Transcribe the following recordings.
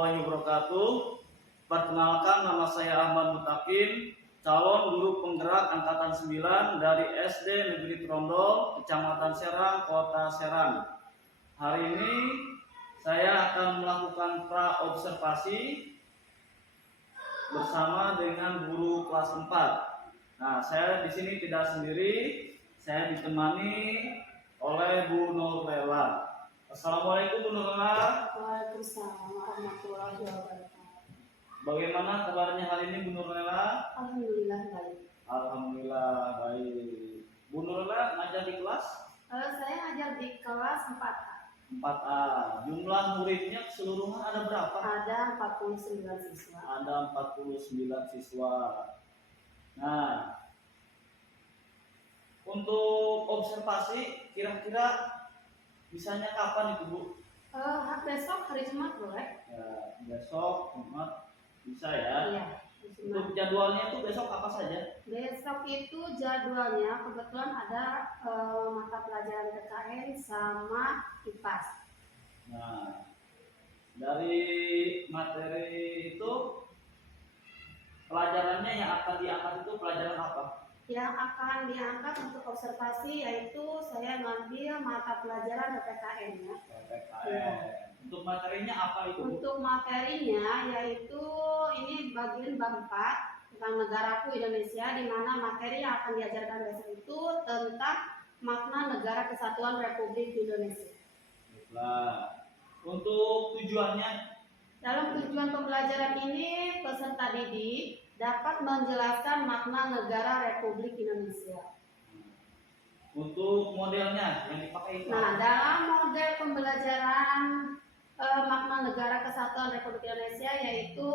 warahmatullahi wabarakatuh. Perkenalkan, nama saya Ahmad Mutakin, calon guru penggerak angkatan 9 dari SD Negeri Trondol, Kecamatan Serang, Kota Serang. Hari ini saya akan melakukan pra-observasi bersama dengan guru kelas 4. Nah, saya di sini tidak sendiri, saya ditemani oleh Bu Nurlela. Assalamualaikum Bu Nurlela. Waalaikumsalam warahmatullahi wabarakatuh. Bagaimana kabarnya hari ini Bu Nurlela? Alhamdulillah baik. Alhamdulillah baik. Bu Nurlela ngajar di kelas? Saya ngajar di kelas 4A. 4A. Jumlah muridnya keseluruhan ada berapa? Ada 49 siswa. Ada 49 siswa. Nah, untuk observasi kira-kira bisanya kapan itu Bu? Besok hari Jumat boleh? Ya, besok Jumat bisa ya. Iya. Untuk jadwalnya itu besok apa saja? Besok itu jadwalnya kebetulan ada mata pelajaran PKN sama IPAS. Nah, dari materi itu pelajarannya yang akan diangkat itu pelajaran apa? Yang akan diangkat untuk observasi yaitu saya ngambil mata pelajaran PPKN ya. PPKN. Ya. Untuk materinya apa itu? Untuk materinya yaitu ini bagian bab 4 tentang negaraku Indonesia, di mana materi yang akan diajarkan besok itu tentang makna negara kesatuan Republik Indonesia. Baiklah. Untuk tujuannya? Dalam tujuan pembelajaran ini peserta didik dapat menjelaskan makna negara Republik Indonesia. Untuk modelnya yang dipakai itu? Nah, dalam model pembelajaran makna negara kesatuan Republik Indonesia yaitu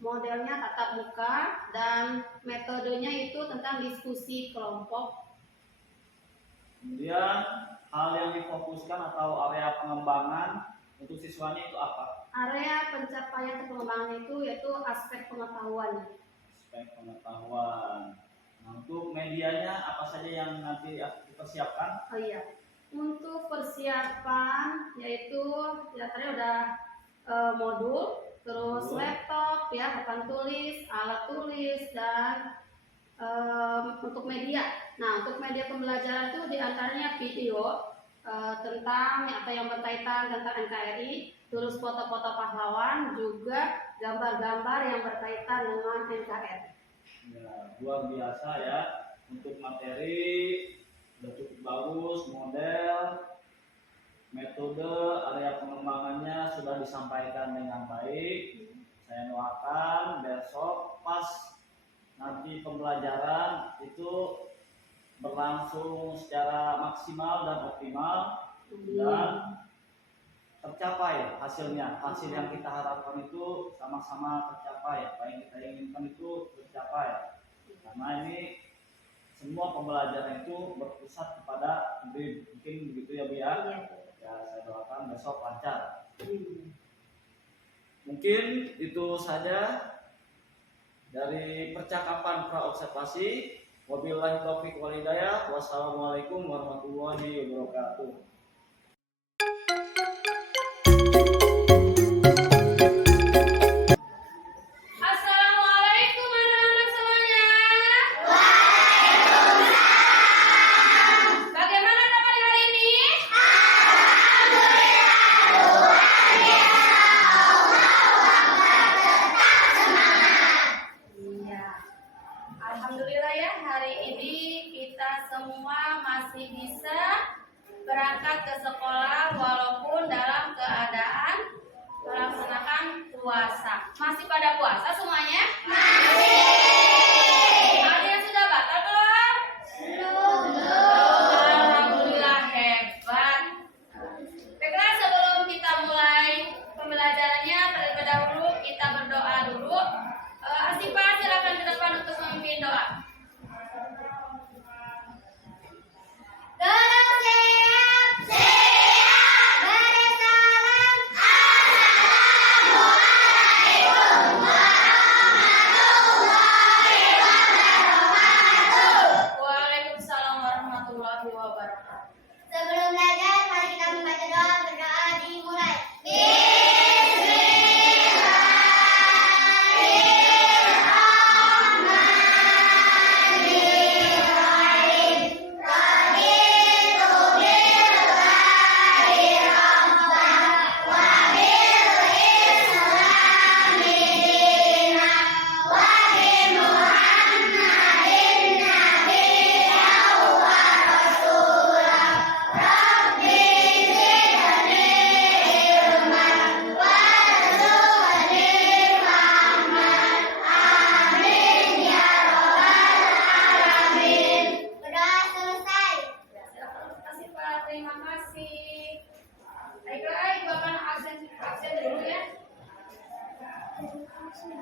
modelnya tatap muka dan metodenya itu tentang diskusi kelompok. Kemudian hal yang difokuskan atau area pengembangan untuk siswanya itu apa? Area pencapaian pengembangan itu yaitu aspek pengetahuan. Aspek pengetahuan. Nah, untuk medianya apa saja yang nanti dipersiapkan? Oh iya. Untuk persiapan yaitu tadi udah modul, terus laptop ya, papan tulis, alat tulis dan untuk media. Nah, untuk media pembelajaran itu diantaranya video tentang apa yang berkaitan tentang NKRI, terus foto-foto pahlawan, juga gambar-gambar yang berkaitan dengan NKRI. Ya, luar biasa ya. Untuk materi sudah cukup bagus, model, metode, area pengembangannya sudah disampaikan dengan baik. Saya doakan besok pas nanti pembelajaran itu berlangsung secara maksimal dan optimal dan tercapai hasilnya. Hasil yang kita harapkan itu sama-sama tercapai, apa yang kita inginkan itu tercapai. Karena ini semua pembelajaran itu berpusat kepada murid, mungkin begitu ya Bu ya. Ya, saya doakan besok lancar. Mungkin itu saja dari percakapan pra-observasi. Wabillahi taufiq wal hidayah. Wassalamualaikum warahmatullahi wabarakatuh. Assalamualaikum anak-anak semuanya. Bagaimana kabar hari ini? Iya. Alhamdulillah ya, hari ini kita semua masih bisa berangkat ke sekolah walaupun dalam keadaan melaksanakan puasa. Masih pada puasa semuanya? Masih. Ada yang sudah batal belum? Belum. Alhamdulillah hebat. Baiklah, sebelum kita mulai pembelajarannya, terlebih dahulu kita berdoa dulu. Asifah, silakan ke depan untuk memimpin doa. Assalamualaikum warahmatullahi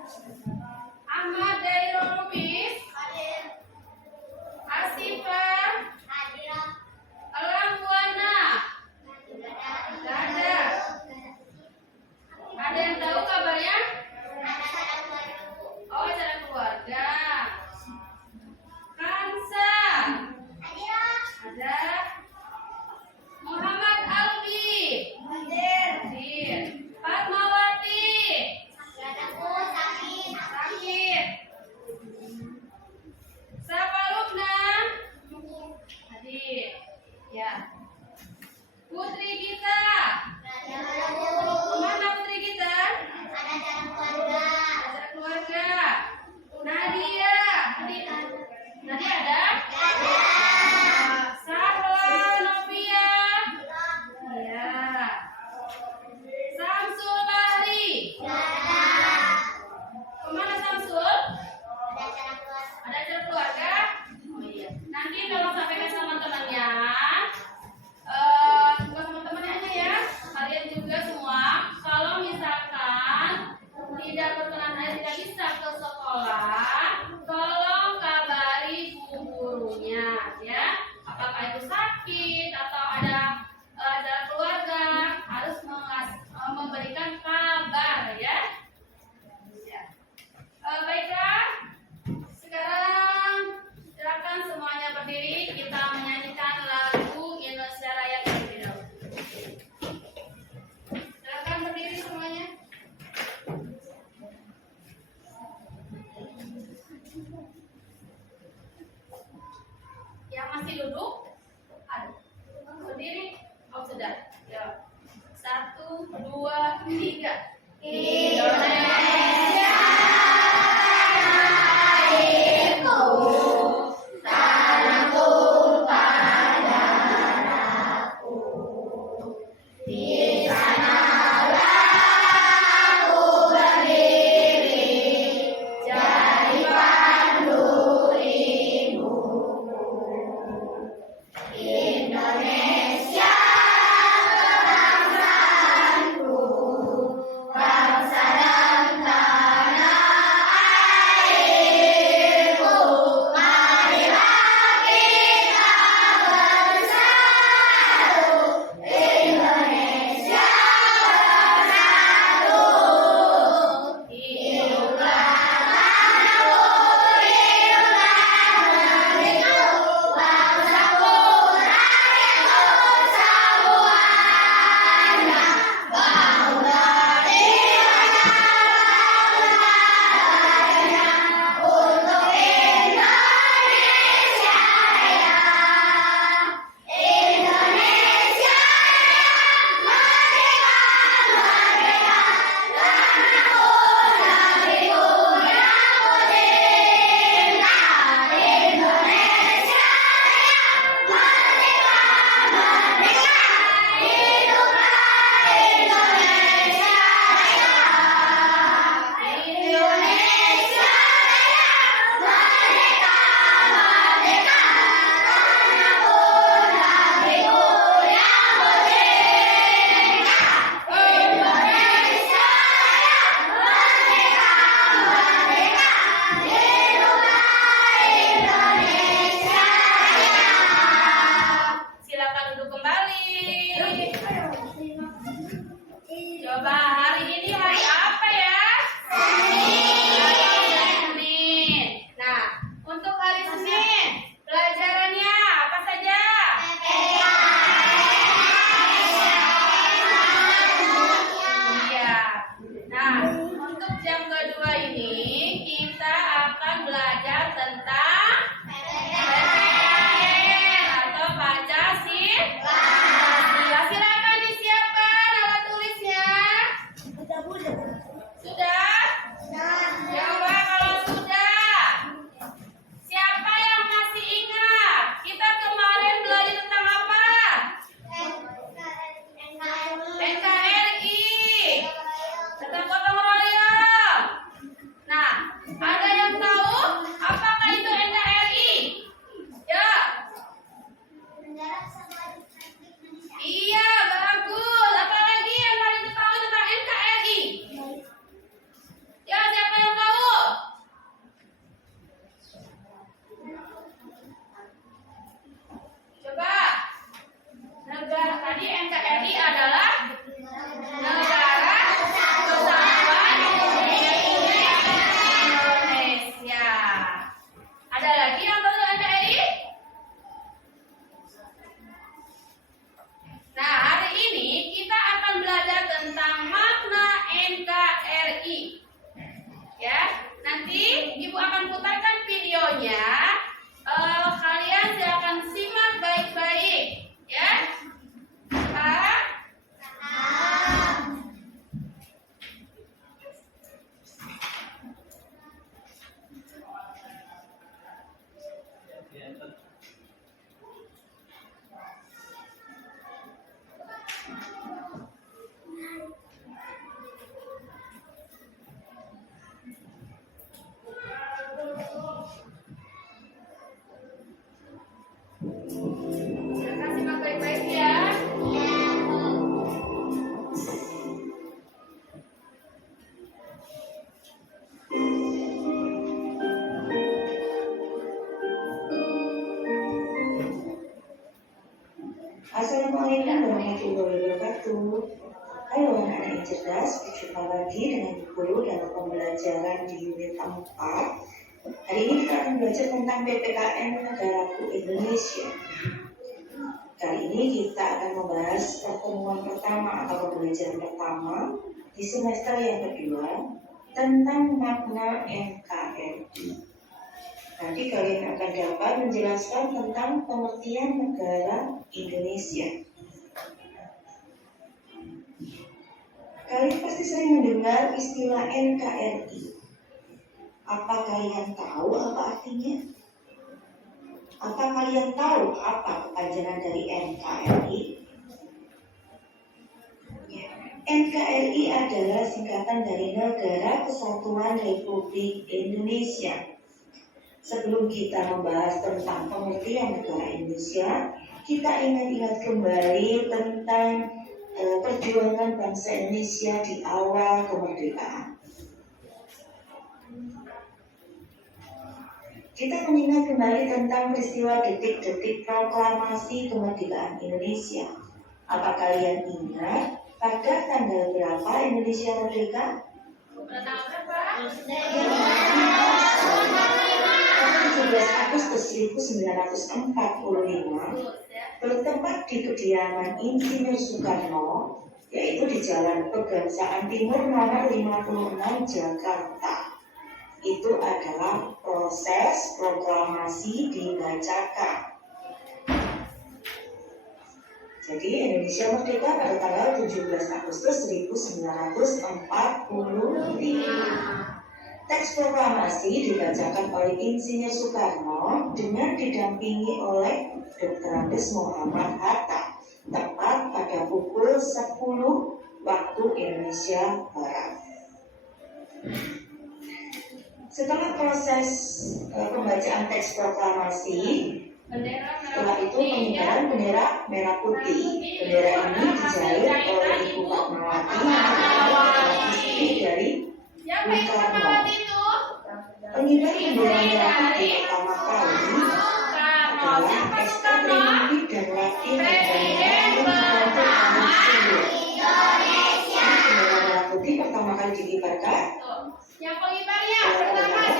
Ahmad Dairul Lubis. Asifah. Elang Buana. Nggak ada. Ada yang tahu kabarnya? Oh, acara keluarga. Kansa. Ada. Muhammad Albi. Hadir. Fatmawati. Sakit. Sapa Lubna. Hadir. Ya. Putri Gita. Kemana Putri Gita? Acara keluarga. Nadia. Nadia ada? Sahla Novia. Ya. Samsul Bahri. Kemana Samsul? Ada acara keluarga? Oh iya. Nanti tolong sampaikan sama temannya. Bukan teman-temannya aja ya. Kalian juga semua. Kalau misalkan tidak berkenan tidak bisa ke sekolah, tolong kabari gurunya ya. Apakah itu sakit atau ada acara keluarga, harus memberikan kabar ya. Ya. Baiklah. Sekarang silakan semuanya berdiri, kita menyanyikan lagu Indonesia Raya terlebih dahulu. Silakan berdiri semuanya. Yang masih duduk, ada. Berdiri, oh sudah. Ya. 1, 2, 3. Indonesia. NKRI. Tentang gotong royong. Nah, Berjumpa lagi dengan guru dalam pembelajaran di unit 4. Hari ini kita akan belajar tentang PPKN Negaraku Indonesia. Kali ini kita akan membahas pertemuan pertama atau pembelajaran pertama di semester yang kedua tentang makna NKRI. Nanti kalian akan dapat menjelaskan tentang pengertian negara Indonesia. Kalian pasti sering mendengar istilah NKRI. Apa kalian tahu apa artinya? Apa kalian tahu apa kepanjangan dari NKRI? Ya, NKRI adalah singkatan dari Negara Kesatuan Republik Indonesia. Sebelum kita membahas tentang pengertian negara Indonesia, kita ingat-ingat kembali tentang perjuangan bangsa Indonesia di awal kemerdekaan. Kita mengingat kembali tentang peristiwa detik-detik proklamasi kemerdekaan Indonesia. Apa kalian ingat pada tanggal berapa Indonesia merdeka? Tanggal berapa? 17 Agustus 1945 bertempat di kediaman Insinyur Soekarno, yaitu di Jalan Pegangsaan Timur nomor 56 Jakarta. Itu adalah proses proklamasi dibacakan. Jadi Indonesia merdeka pada tanggal 17 Agustus 1945. Teks proklamasi dibacakan oleh Insinyur Soekarno dengan didampingi oleh Dr. Andes Muhammad Hatta tepat pada pukul 10 waktu Indonesia Barat. Setelah proses pembacaan teks proklamasi, setelah itu pengibaran bendera merah putih. Bendera ini dijahit oleh Ibu Fatmawati yang istri dari Bung Karno. Pengibaran bendera merah putih pertama kali adalah Ester Trinity dan Latin yang dibantu oleh Sulu. Bendera merah putih pertama kali dikibarkan Yang pengibarnya pertama siapa?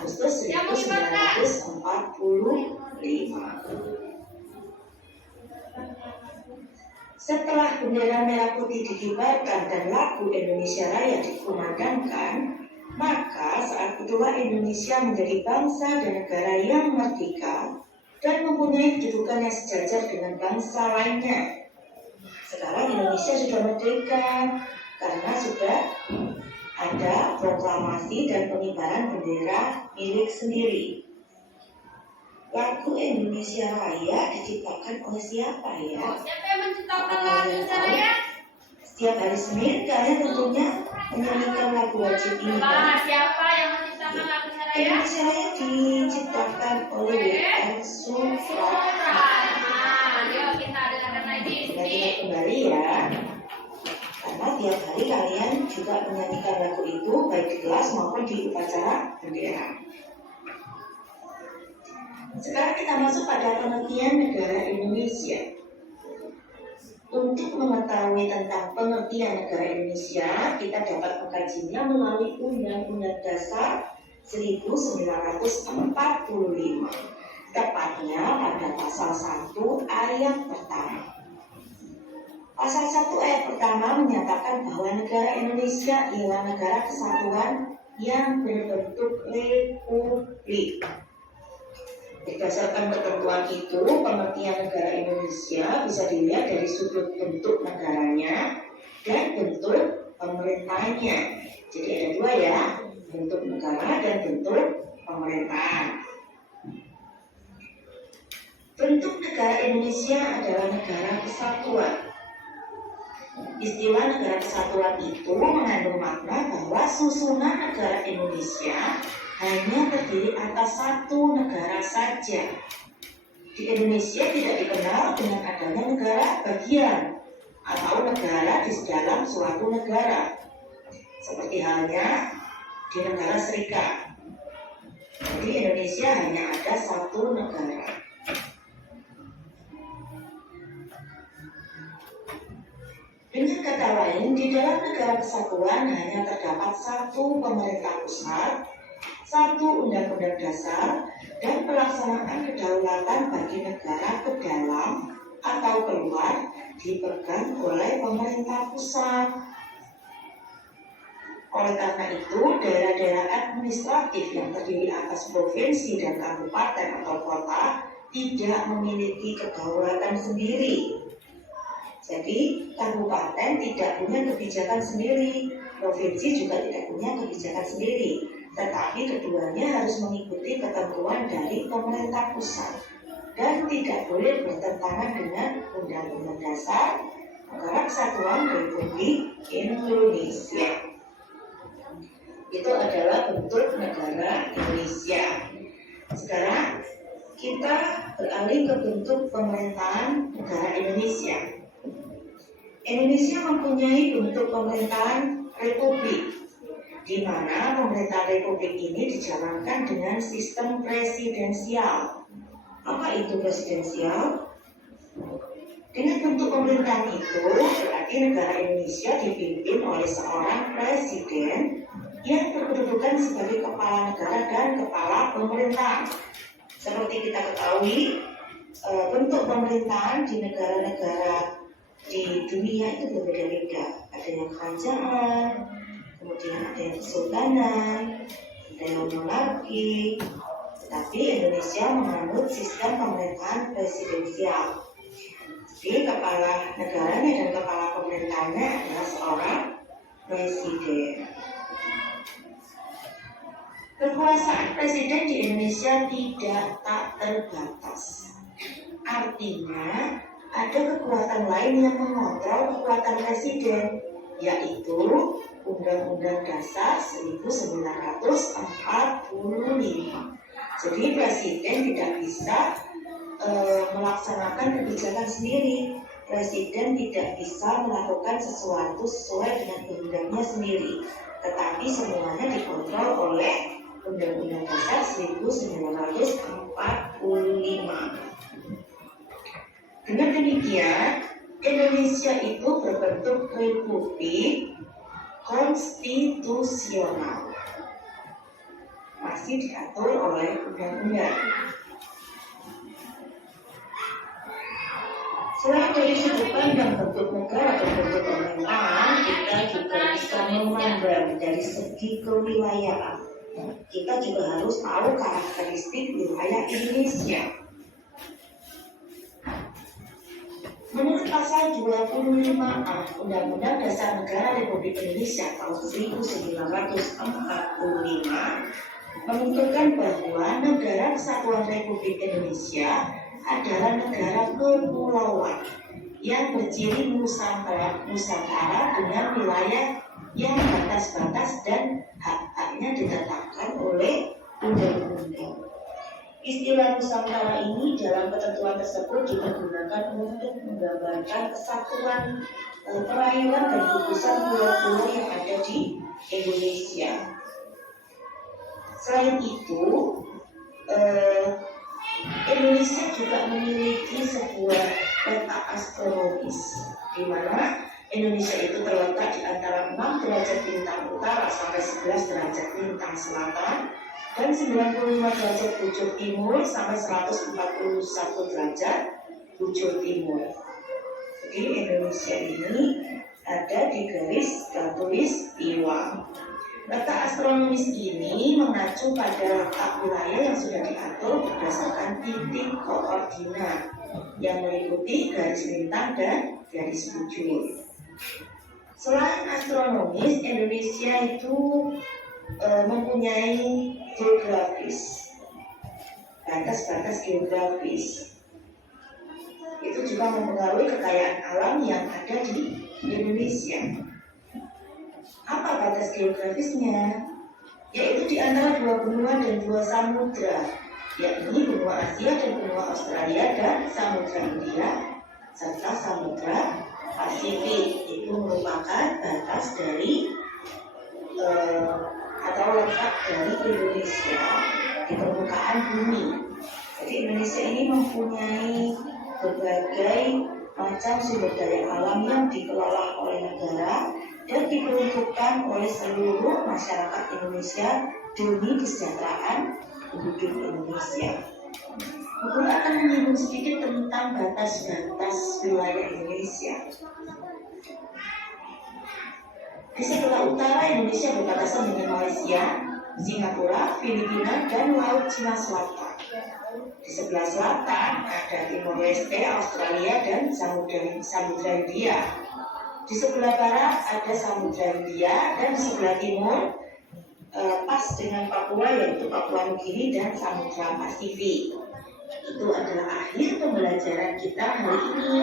17 Agustus 1945. Setelah bendera merah putih dikibarkan dan lagu Indonesia Raya dikumandangkan, maka saat itulah Indonesia menjadi bangsa dan negara yang merdeka dan mempunyai kedudukan yang sejajar dengan bangsa lainnya. Sekarang Indonesia sudah merdeka karena sudah ada proklamasi dan pengibaran bendera milik sendiri. Lagu Indonesia Raya diciptakan oleh siapa ya? Siapa yang menciptakan lagu Indonesia Raya? Setiap hari Senin kalian tentunya menyanyikan lagu wajib ini kan? Siapa yang menciptakan lagu Indonesia Raya? Indonesia Raya diciptakan oleh W.R. Supratman. Yuk kita dengarkan lagi. Kita kembali ya. Karena tiap hari kalian juga menyanyikan lagu itu baik di kelas maupun di upacara bendera. Sekarang kita masuk pada pengertian negara Indonesia. Untuk mengetahui tentang pengertian negara Indonesia, kita dapat mengkajinya melalui Undang-Undang Dasar 1945. Tepatnya pada pasal 1 ayat pertama. Pasal 1 ayat pertama menyatakan bahwa negara Indonesia ialah negara kesatuan yang berbentuk republik. Berdasarkan ketentuan itu, pengertian negara Indonesia bisa dilihat dari sudut bentuk negaranya dan bentuk pemerintahnya. Jadi ada dua ya, bentuk negara dan bentuk pemerintahan. Bentuk negara Indonesia adalah negara kesatuan. Istilah negara kesatuan itu mengandung makna bahwa susunan negara Indonesia hanya terdiri atas satu negara saja. Di Indonesia tidak dikenal dengan adanya negara bagian atau negara di dalam suatu negara, seperti halnya di negara Serikat. Jadi Indonesia hanya ada satu negara. Dengan kata lain, di dalam negara kesatuan hanya terdapat satu pemerintah pusat, satu undang-undang dasar, dan pelaksanaan kedaulatan bagi negara ke dalam atau keluar dipegang oleh pemerintah pusat. Oleh karena itu, daerah-daerah administratif yang terdiri atas provinsi dan kabupaten atau kota tidak memiliki kedaulatan sendiri. Jadi, kabupaten tidak punya kebijakan sendiri, provinsi juga tidak punya kebijakan sendiri, tetapi keduanya harus mengikuti ketentuan dari pemerintah pusat dan tidak boleh bertentangan dengan Undang-Undang Dasar Negara Kesatuan Republik Indonesia. Itu adalah bentuk negara Indonesia. Sekarang kita beralih ke bentuk pemerintahan negara Indonesia. Indonesia mempunyai bentuk pemerintahan republik, di mana pemerintahan republik ini dijalankan dengan sistem presidensial. Apa itu presidensial? Dengan bentuk pemerintahan itu, berarti negara Indonesia dipimpin oleh seorang presiden yang berkedudukan sebagai kepala negara dan kepala pemerintahan. Seperti kita ketahui, bentuk pemerintahan di negara-negara di dunia itu berbeda-beda. Ada yang kerajaan, kemudian ada yang kesultanan, ada yang monarki. Tetapi Indonesia menganut sistem pemerintahan presidensial. Jadi kepala negaranya dan kepala pemerintahannya adalah seorang presiden. Kekuasaan presiden di Indonesia tidak tak terbatas. Artinya, ada kekuatan lain yang mengontrol kekuatan presiden, yaitu Undang-Undang Dasar 1945. Jadi presiden tidak bisa melaksanakan kebijakan sendiri. Presiden tidak bisa melakukan sesuatu sesuai dengan kehendaknya sendiri, tetapi semuanya dikontrol oleh Undang-Undang Dasar 1945. Dengan demikian, Indonesia itu berbentuk republik konstitusional, masih diatur oleh undang-undang. Selain dari sudut pandang bentuk negara dan bentuk pemerintahan, kita juga bisa memandang dari segi kewilayahan. Kita juga harus tahu karakteristik wilayah Indonesia. Menurut pasal 25A Undang-Undang Dasar Negara Republik Indonesia tahun 1945 menentukan bahwa Negara Kesatuan Republik Indonesia adalah negara kepulauan yang berciri Nusantara dengan wilayah yang batas-batas dan hak-haknya ditetapkan oleh undang-undang. Istilah Nusantara ini dalam ketentuan tersebut dipergunakan untuk menggambarkan kesatuan perairan dan gugusan pulau-pulau yang ada di Indonesia. Selain itu, Indonesia juga memiliki sebuah peta astronomis, di mana Indonesia itu terletak di antara 6 derajat lintang utara sampai 11 derajat lintang selatan dan 95 derajat bujur timur sampai 141 derajat bujur timur. Jadi Indonesia ini ada di garis khatulistiwa. Letak astronomis ini mengacu pada letak wilayah yang sudah diatur berdasarkan titik koordinat yang meliputi garis lintang dan garis bujur. Selain astronomis, Indonesia itu mempunyai geografis, batas-batas geografis. Itu juga mempengaruhi kekayaan alam yang ada di Indonesia. Apa batas geografisnya? Yaitu di antara 2 benua dan 2 samudra, yakni benua Asia dan benua Australia dan Samudra India serta Samudra Pasifik. Itu merupakan batas dari atau letak dari Indonesia di permukaan bumi. Jadi Indonesia ini mempunyai berbagai macam sumber daya alam yang dikelola oleh negara dan diperuntukkan oleh seluruh masyarakat Indonesia demi kesejahteraan penduduk Indonesia. Buku akan menyinggung sedikit tentang batas-batas wilayah Indonesia. Di sebelah utara Indonesia berbatasan dengan Malaysia, Singapura, Filipina, dan Laut Cina Selatan. Di sebelah selatan ada Timor Leste, Australia, dan Samudra Hindia. Di sebelah barat ada Samudra Hindia, dan di sebelah timur pas dengan Papua, yaitu Papua Nugini dan Samudra Pasifik. Itu adalah akhir pembelajaran kita hari ini.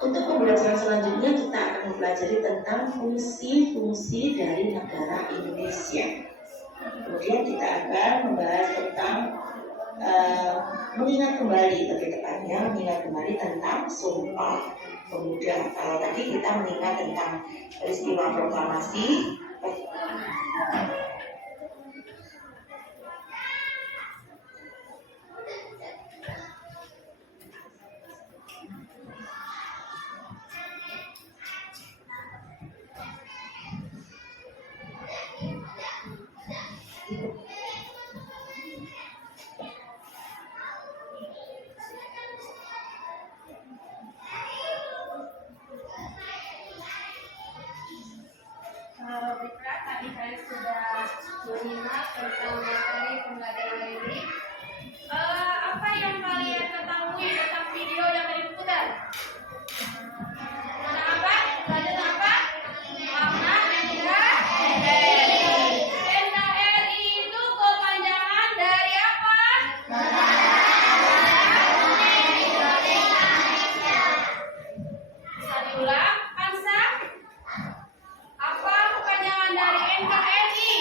Untuk pembelajaran selanjutnya kita akan mempelajari tentang fungsi-fungsi dari negara Indonesia. Kemudian kita akan membahas tentang mengingat kembali tentang Sumpah Pemuda. Kalau tadi kita mengingat tentang peristiwa proklamasi, tadi kalian sudah menyimak tentang materi pembelajaran ini. Apa yang kalian ketahui tentang video yang tadi diputar? Tentang apa? Belajar tentang apa? Makna NKRI. NKRI itu kepanjangan dari apa? Bisa diulang, Kansa? Apa kepanjangan dari NKRI?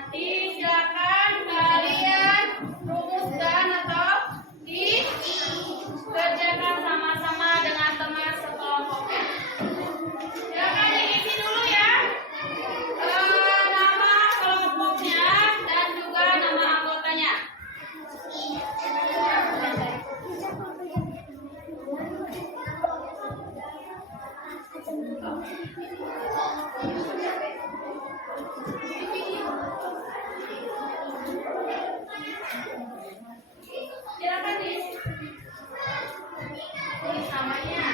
Nanti silakan kalian rumuskan atau dikerjakan sama-sama dengan teman sekelompoknya. Silakan diisi dulu ya. Nama kelompoknya dan juga nama anggotanya. Silakan diisi namanya.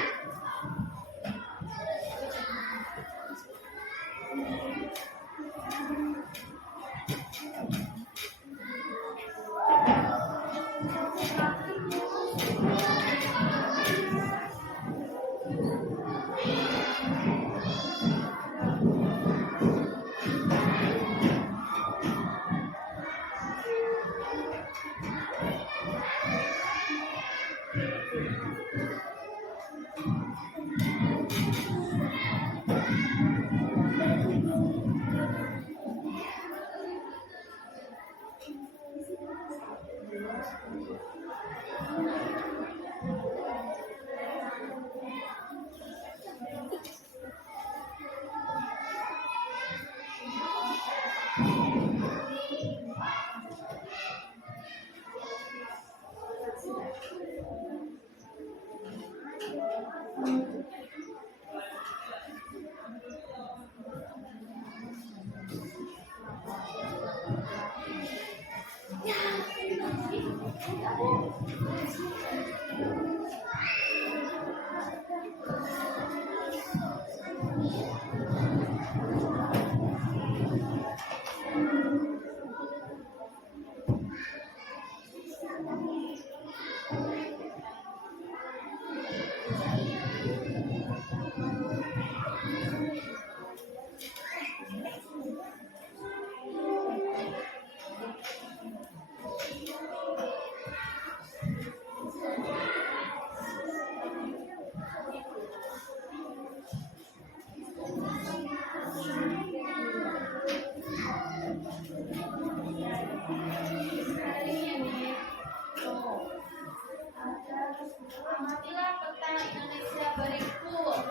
Amatilah peta Indonesia berikut.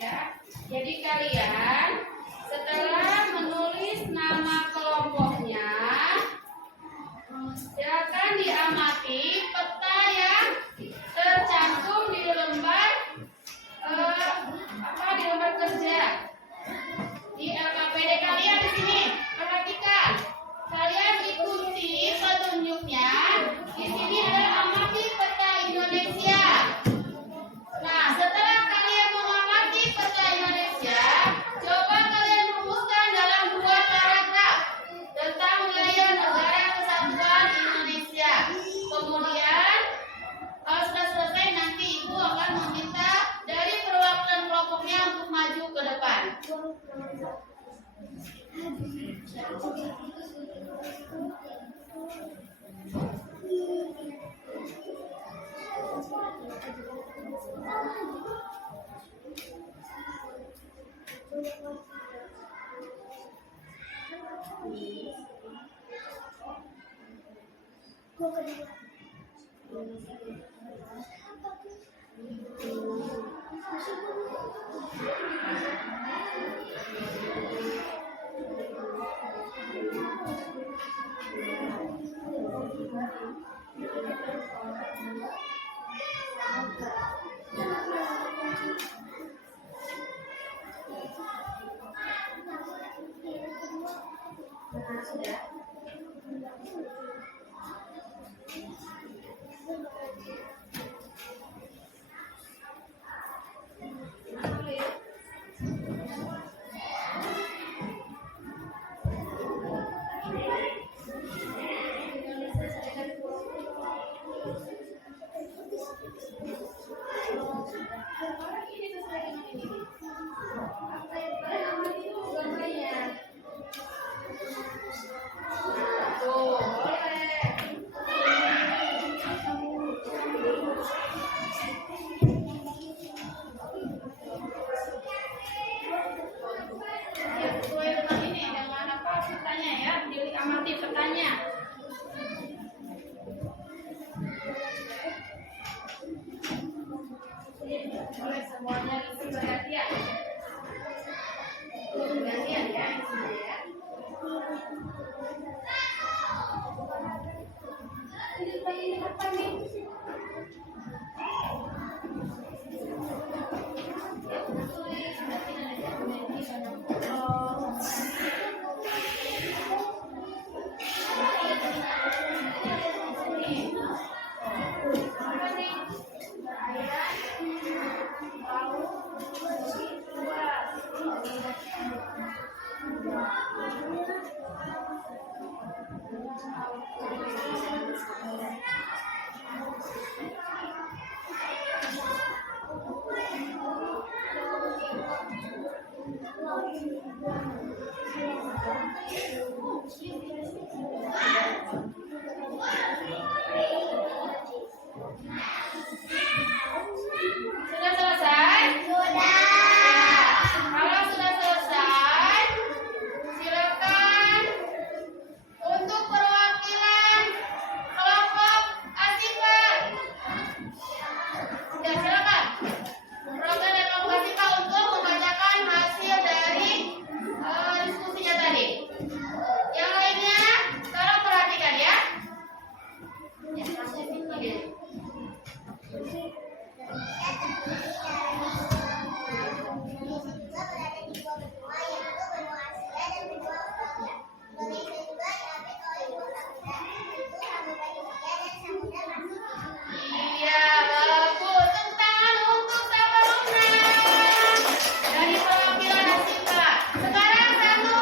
Ya, jadi kalian setelah menulis nama kelompoknya, silakan diamati peta yang tercantum di lembar di lembar kerja di LKPD kalian di sini. Perhatikan, kalian ikuti petunjuknya. Di sini ada amati peta Indonesia. Nah, setelah kalian mengamati peta Indonesia, coba kalian rumuskan dalam 2 paragraf tentang wilayah negara kesatuan Indonesia. Kemudian, kalau sudah selesai, nanti Ibu akan meminta dari perwakilan kelompoknya untuk maju ke depan. Apa yang kalian amati itu gambarnya. amati petanya. Boleh semuanya isi bergantian. Bergantian ya, isinya ya. Ini apa nih? Sudah selesai? Sudah. Kalau sudah selesai, silakan untuk perwakilan kelompok Asika. Ya, silakan. Perwakilan kelompok Asika untuk membacakan hasil dari diskusinya tadi. Yang lainnya, tolong perhatikan ya. Ya, langsung begini. Iya, bagus. Tepuk tangan untuk Sabaruna dari perwakilan Asika. Sekarang satu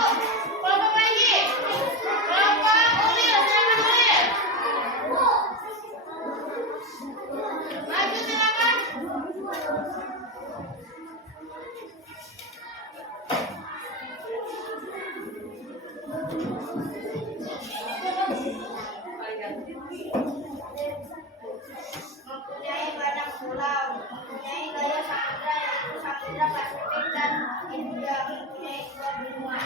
kelompok lagi. Kelompok Ulil, silakan Ulil. Maju silakan. Mempunyai banyak pulau, mempunyai gaya samudra yaitu Samudra Pasifik dan Hindia, mempunyai 2 benua.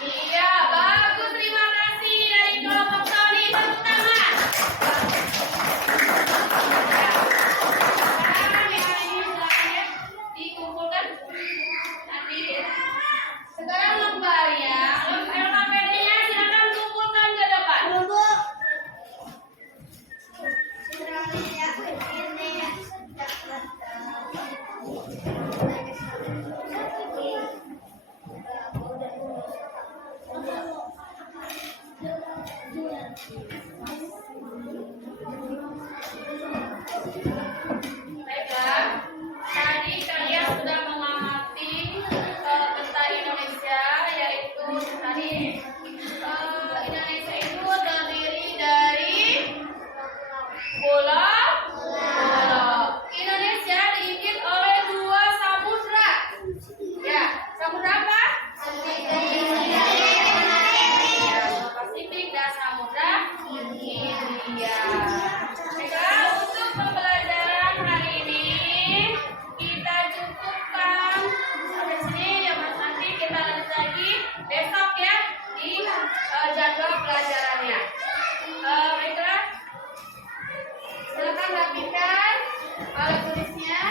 Iya, bagus. Terima kasih dari kelompok Tony. Tepuk tangan. Sekarang yang ini silakan ya dikumpulkan. Nanti sekarang lembarnya, alfabetnya silakan kumpulkan ke depan. Baiklah, tadi kalian sudah mengamati peta Indonesia, yaitu tadi Indonesia itu terdiri dari pulau. Indonesia diimpit oleh 2 samudra. Ya, samudra apa? Pasifik dan Samudra Hindia. Baiklah, untuk pembelajaran hari ini kita cukupkan sampai sini ya Mas. Nanti kita lanjut lagi besok ya di jadwal pelajarannya. Baiklah, silakan rapikan alat tulisnya.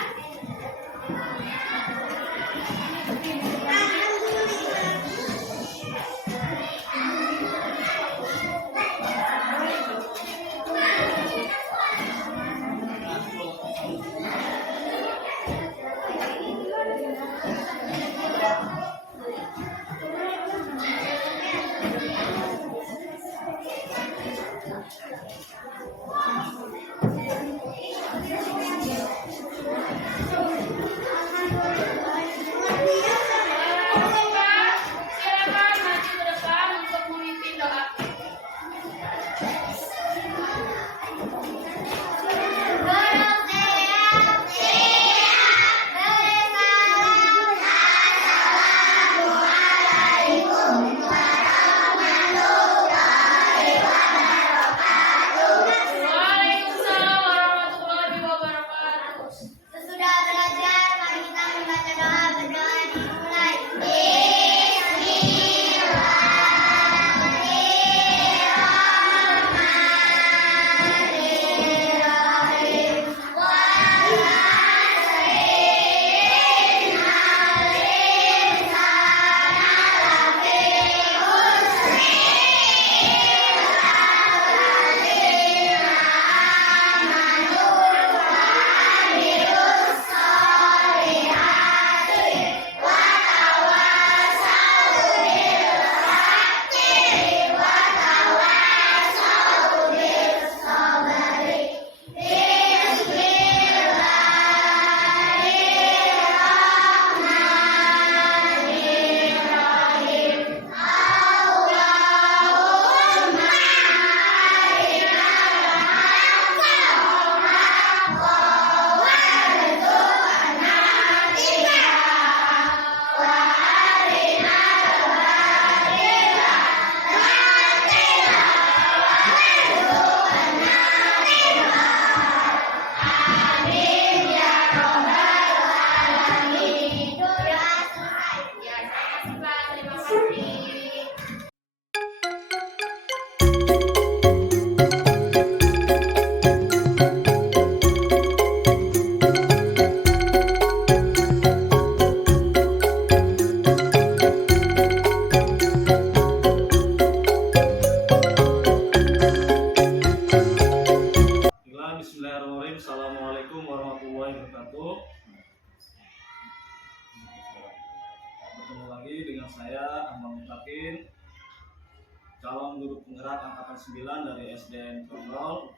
calon guru penggerak angkatan 9 dari SDN Trogol.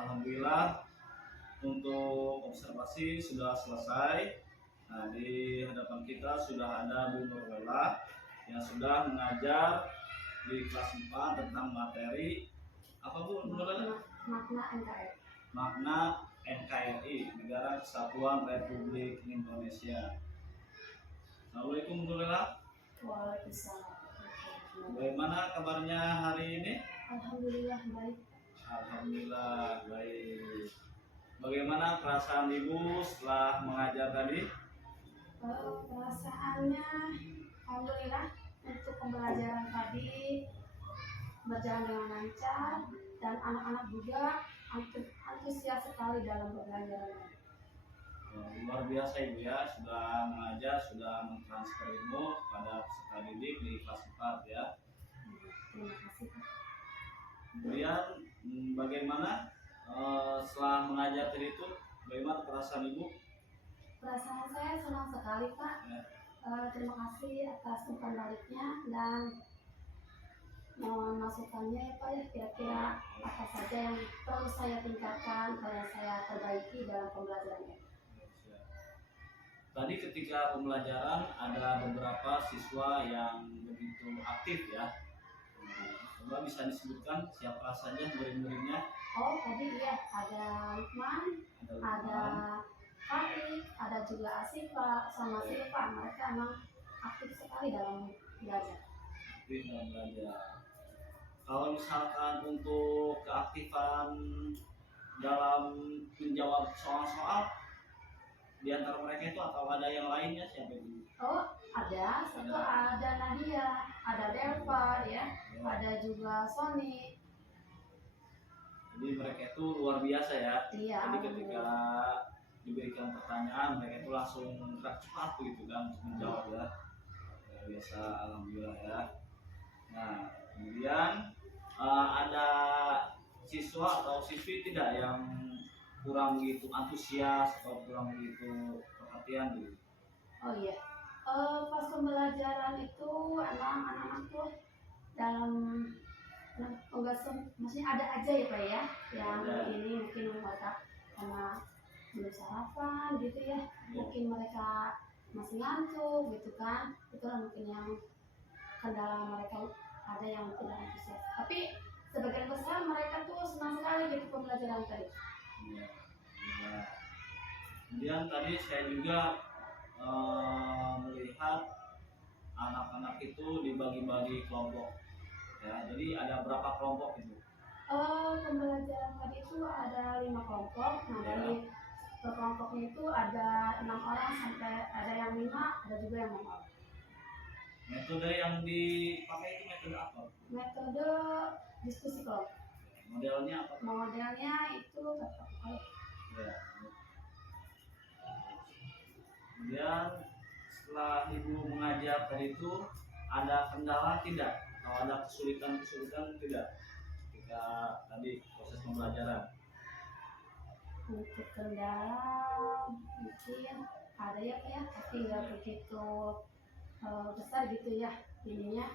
Alhamdulillah untuk observasi sudah selesai. Nah, di hadapan kita sudah ada Bu Nurlela yang sudah mengajar di kelas 4 tentang materi apa Bu Nurlela? Makna NKRI. Makna NKRI, Negara Kesatuan Republik Indonesia. Assalamualaikum Bu Nurlela. Waalaikumsalam. Bagaimana kabarnya hari ini? Alhamdulillah baik. Alhamdulillah baik. Bagaimana perasaan Ibu setelah mengajar tadi? Perasaannya alhamdulillah untuk pembelajaran tadi berjalan dengan lancar dan anak-anak juga antusias sekali dalam pembelajaran. Luar biasa Ibu ya, sudah mengajar, sudah mentransfer ilmu kepada peserta didik di kelas 4 ya. Terima kasih Pak. Kemudian bagaimana setelah mengajar tadi itu, bagaimana perasaan Ibu? Perasaan saya senang sekali Pak. Ya. Terima kasih atas umpan baliknya dan mohon masukannya ya Pak ya, kira-kira apa saja yang perlu saya tingkatkan, perlu saya perbaiki dalam pembelajarannya. Tadi ketika pembelajaran ada beberapa siswa yang begitu aktif ya. Coba bisa disebutkan siapa saja murid-muridnya? Oh tadi ya ada Lukman, ada Farid, ada juga Asifa sama Silva. Mereka emang aktif sekali dalam belajar. Aktif dalam belajar. Kalau misalkan untuk keaktifan dalam menjawab soal-soal di antara mereka itu atau ada yang lainnya siapa itu? Oh ada, satu ada Nadia, ada Delva ya, ada juga Sony. Jadi mereka itu luar biasa ya. Iya. Jadi ketika diberikan pertanyaan mereka itu langsung gerak cepat begitu kan untuk menjawab ya. Luar biasa, alhamdulillah ya. Nah kemudian ada siswa atau siswi tidak yang kurang begitu antusias atau kurang begitu perhatian gitu? Oh iya, pas pembelajaran itu emang anak-anak tuh dalam tugas maksudnya ada aja ya Pak ya, yang Ada. ini mungkin mereka karena belum sarapan gitu ya, mungkin mereka masih ngantuk gitu kan, itulah mungkin yang kendala mereka, ada yang tidak antusias. Tapi sebagian besar mereka tuh senang sekali gitu pembelajaran tadi. Ya, ya. Kemudian tadi saya juga melihat anak-anak itu dibagi-bagi kelompok ya, jadi ada berapa kelompok itu? Pembelajaran tadi itu ada 5 kelompok. Nah Ya. dari per kelompoknya itu ada 6 orang sampai ada yang 5, ada juga yang 6 orang. Metode yang dipakai itu metode apa? Metode diskusi kelompok. Modelnya apa? Modelnya itu tetap Ya. Kemudian setelah Ibu mengajar tadi itu ada kendala tidak? Atau ada kesulitan-kesulitan tidak ketika tadi proses pembelajaran? untuk kendala mungkin ada ya Pak ya, tapi nggak begitu besar gitu ya ininya.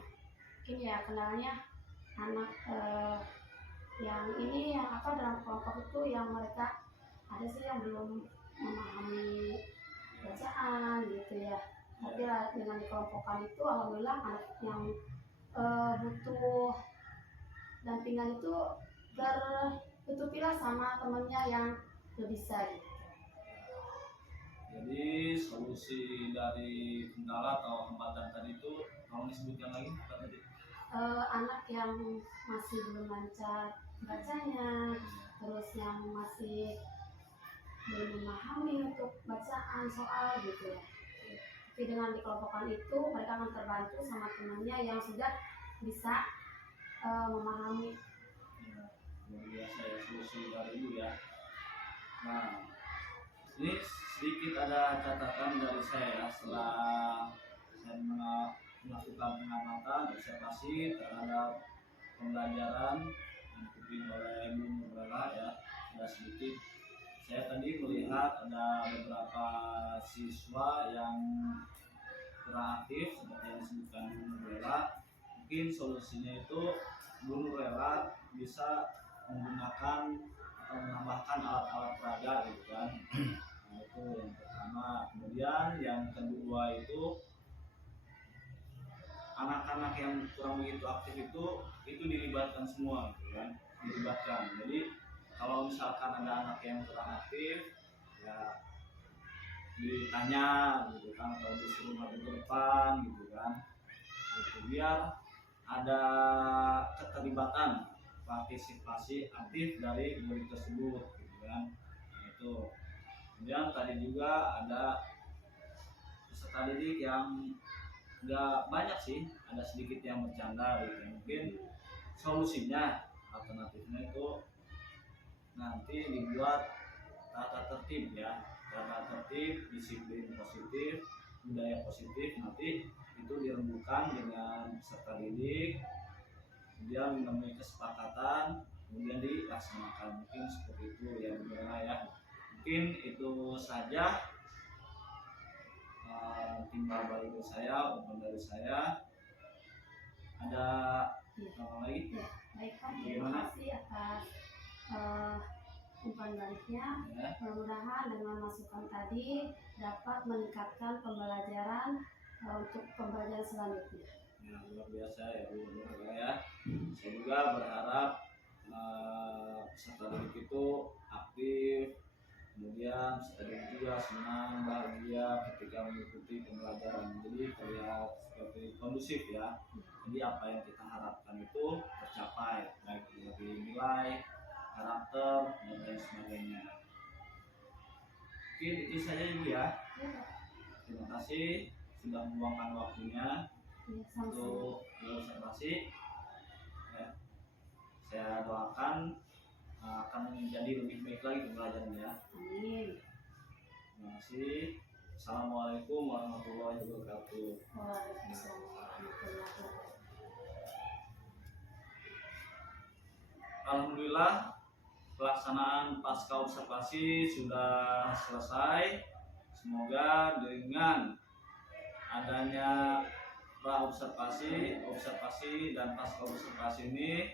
Mungkin ya kendalanya anak yang ini yang apa dalam kelompok itu yang mereka ada sih yang belum memahami bacaan gitu ya. Tapi dengan dikelompokkan itu alhamdulillah anak yang butuh dampingan itu tertutupilah sama temennya yang lebih bisa gitu. Jadi solusi dari kendala atau hambatan tadi itu tolong disebutkan lagi apa tadi? Anak yang masih belum lancar bacanya, terus yang masih belum memahami untuk bacaan soal gitu ya. Tapi dengan dikelompokkan itu mereka akan terbantu sama temannya yang sudah bisa memahami. Ya, luar biasa ya solusi dari Ibu ya. Nah, ini sedikit ada catatan dari saya setelah saya melakukan pengamatan observasi terhadap pembelajaran yang dipimpin oleh Bu Nurlela ya. Ada sedikit saya tadi melihat ada beberapa siswa yang kurang aktif seperti yang disebutkan Bu Nurlela. mungkin solusinya itu guru rela bisa menggunakan atau menambahkan alat-alat peraga gitu kan. Nah, itu yang pertama. Kemudian yang kedua itu anak-anak yang kurang begitu aktif itu dilibatkan semua gitu kan, dilibatkan. Jadi kalau misalkan ada anak yang kurang aktif ya ditanya gitu kan, atau disuruh maju ke depan gitu kan, gitu, biar ada keterlibatan partisipasi aktif dari murid tersebut gitu kan. Nah, itu. Kemudian tadi juga ada peserta didik yang nggak banyak sih, ada sedikit yang bercanda gitu. Mungkin solusinya, alternatifnya itu nanti dibuat tata tertib ya, tata tertib, disiplin positif, budaya positif. Nanti itu dirembukan dengan peserta didik, kemudian menemui kesepakatan, kemudian dilaksanakan. Mungkin seperti itu ya benar ya. Mungkin itu saja timbal balik dari saya, umpan dari saya. Ada apa lagi? Ya, baik Pak, terima Gimana? kasih atas umpan baliknya. Ya. Mudah-mudahan dengan masukan tadi dapat meningkatkan pembelajaran untuk pembelajaran selanjutnya. Ya, luar biasa ya Bu Nurula ya. Saya juga berharap peserta didik itu aktif, kemudian peserta didik juga senang, bahagia ketika mengikuti pembelajaran. Jadi terlihat seperti kondusif ya. Jadi apa yang kita harapkan itu tercapai, baik dari nilai, karakter, dan lain sebagainya. Mungkin itu saja Ibu ya. Terima kasih sudah meluangkan waktunya untuk observasi. Ya. Saya doakan akan menjadi lebih baik lagi pembelajarannya. Amin. Terima kasih. Assalamualaikum warahmatullahi wabarakatuh. Waalaikumsalam warahmatullahi wabarakatuh. Alhamdulillah pelaksanaan pasca observasi sudah selesai. Semoga dengan adanya pra-observasi, observasi, dan pasca observasi ini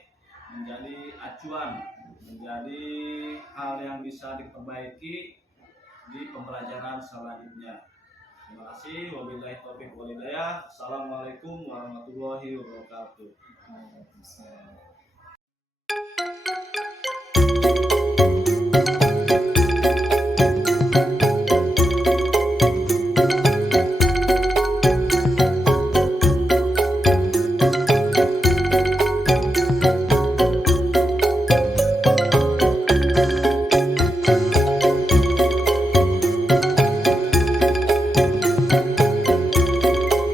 menjadi acuan, menjadi hal yang bisa diperbaiki di pembelajaran selanjutnya. Terima kasih. Wabillahi taufiq wal hidayah. Assalamualaikum warahmatullahi wabarakatuh. Waalaikumsalam.